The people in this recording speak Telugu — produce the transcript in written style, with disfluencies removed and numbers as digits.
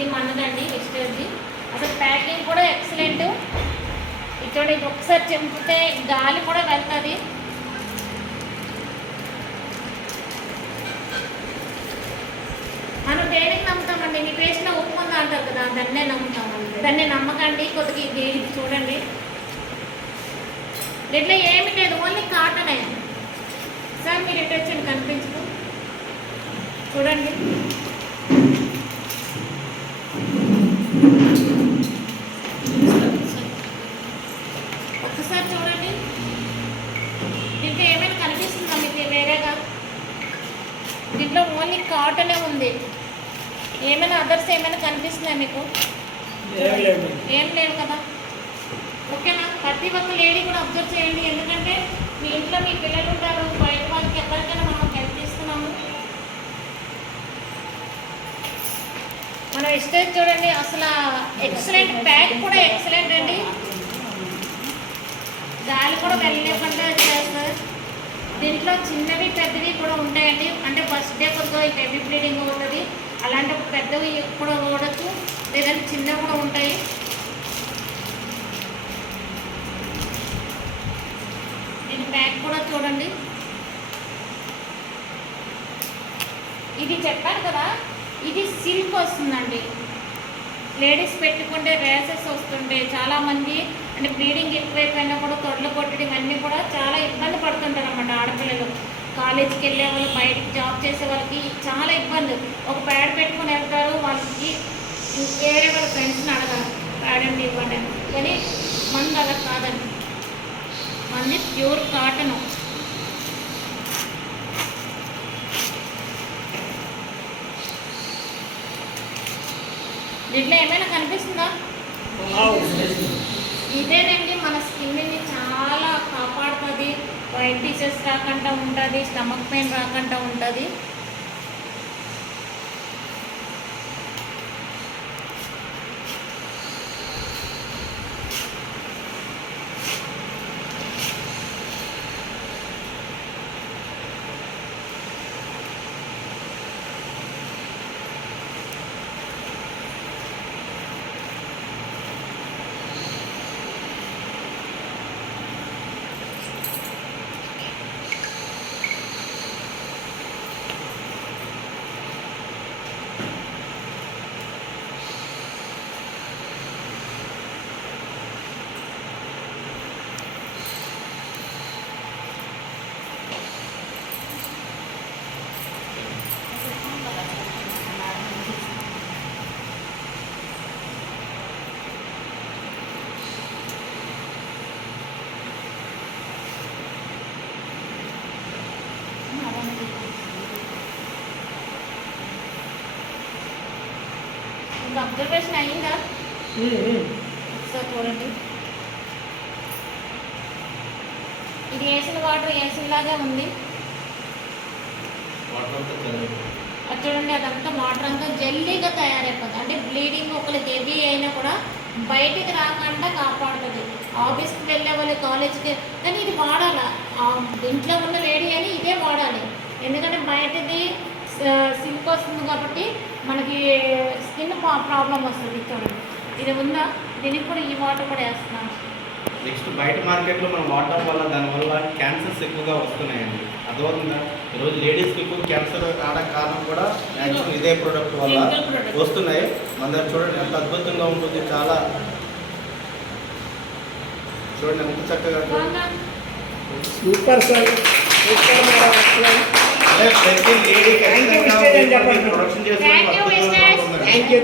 ఇది మనదండి వెస్టర్న్ది. అసలు ప్యాకింగ్ కూడా ఎక్సలెంట్. ఇక్కడ ఇది ఒకసారి చెంపితే గాలి కూడా వెళ్తుంది. మనం దేనికి నమ్ముతామండి? మీ పేస్ట్లో ఉప్పు ఉందా అంటారు కదా, దాన్నే నమ్ముతామండి. దాన్ని నమ్మకండి. కొద్దిగా ఇది చూడండి, దీంట్లో ఏమి లేదు, ఓన్లీ కాటనే. సార్ మీరు ఎటు వచ్చండి, కనిపించదు చూడండి. ఒక్కసారి చూడండి, దీంట్లో ఏమైనా కనిపిస్తుందా మీకు వేరేగా? దీంట్లో ఓన్లీ కాటనే ఉంది. ఏమైనా అదర్స్ ఏమైనా కనిపిస్తున్నాయా మీకు? ఏం లేవు కదా. ఓకేనా? ప్రతి ఒక్క లేడీ కూడా అబ్జర్వ్ చేయండి. ఎందుకంటే మీ ఇంట్లో మీ పిల్లలు ఉంటారు, బయట వాళ్ళకి ఎవరికైనా మనం హెల్ప్ ఇస్తున్నాము. మనం ఇష్టం చూడండి, అసలు ఎక్సలెంట్. ప్యాక్ కూడా ఎక్సలెంట్ అండి. గాలి కూడా వెళ్ళలేకుండా చేస్తారు. దీంట్లో చిన్నవి పెద్దవి కూడా ఉంటాయండి. అంటే ఫస్ట్ డే కొద్దిగా హెవీ బ్లీడింగ్ ఉంటుంది, అలాంటప్పుడు పెద్దవి కూడా చూడొచ్చు, లేదంటే చిన్నవి కూడా ఉంటాయి. దీని ప్యాక్ కూడా చూడండి. ఇది చెప్పాను కదా, ఇది సిల్క్ వస్తుందండి. లేడీస్ పెట్టుకుంటే ర్యాషెస్ వస్తుంటే చాలామంది, అంటే బ్లీడింగ్ ఎక్కువైపోయినా కూడా తొడలు కొట్టడం ఇవన్నీ కూడా చాలా ఇబ్బంది పడుతుంటారు అన్నమాట. ఆడపిల్లలు కాలేజీకి వెళ్ళే వాళ్ళు, బయటికి జాబ్ చేసే వాళ్ళకి చాలా ఇబ్బంది. ఒక ప్యాడ్ పెట్టుకుని వెళ్తారు, వాళ్ళకి వేరే వాళ్ళ ఫ్రెండ్స్ని అడగాలి ప్యాడ్ అంటే ఇవ్వండి అని. కానీ మంది అలా కాదండి, మంది ప్యూర్ కాటను. దీంట్లో ఏమైనా కనిపిస్తుందా? ఇదేనండి మన స్కిన్ని చాలా కాపాడుతుంది. వైట్ పీసెస్ రాకుండా ఉంటుంది, స్టమక్ పెయిన్ రాకుండా ఉంటుంది. ఇంకా అబ్జర్వేషన్ అయ్యిందా? ఒకసారి చూడండి. ఇది వేసిన వాటర్ వేసినలాగే ఉంది. అది చూడండి, అదంతా వాటర్ అంతా జల్లీగా తయారైపోతుంది. అంటే బ్లీడింగ్ ఒకరికి హెవీ అయినా కూడా బయటికి రాకుండా కాపాడుతుంది. ఆఫీస్కి వెళ్ళే వాళ్ళు, కాలేజ్కి. కానీ ఇది వాడాలి, ఇంట్లో ఉన్న లేడీ అని ఇదే వాడాలి. ఎందుకంటే బయటది సిల్క్ వస్తుంది కాబట్టి మనకి స్కిన్ ప్రాబ్లం వస్తుంది. చూడండి, ఇది ఉందా? దీనికి కూడా ఈ వాటర్ కూడా వేస్తున్నాం. నెక్స్ట్ బయట మార్కెట్లో మనం వాడటం వల్ల దానివల్ల క్యాన్సర్స్ ఎక్కువగా వస్తున్నాయండి. అర్థమవుతుందా? ఈరోజు లేడీస్కి ఎక్కువ క్యాన్సర్ రావడానికి కారణం కూడా మ్యాక్సిమం ఇదే ప్రోడక్ట్ వల్ల వస్తున్నాయి. మన దగ్గర చూడండి ఎంత అద్భుతంగా ఉంటుంది. చాలా చూడండి ఎంత చక్కగా. సూపర్ సార్, ప్రతి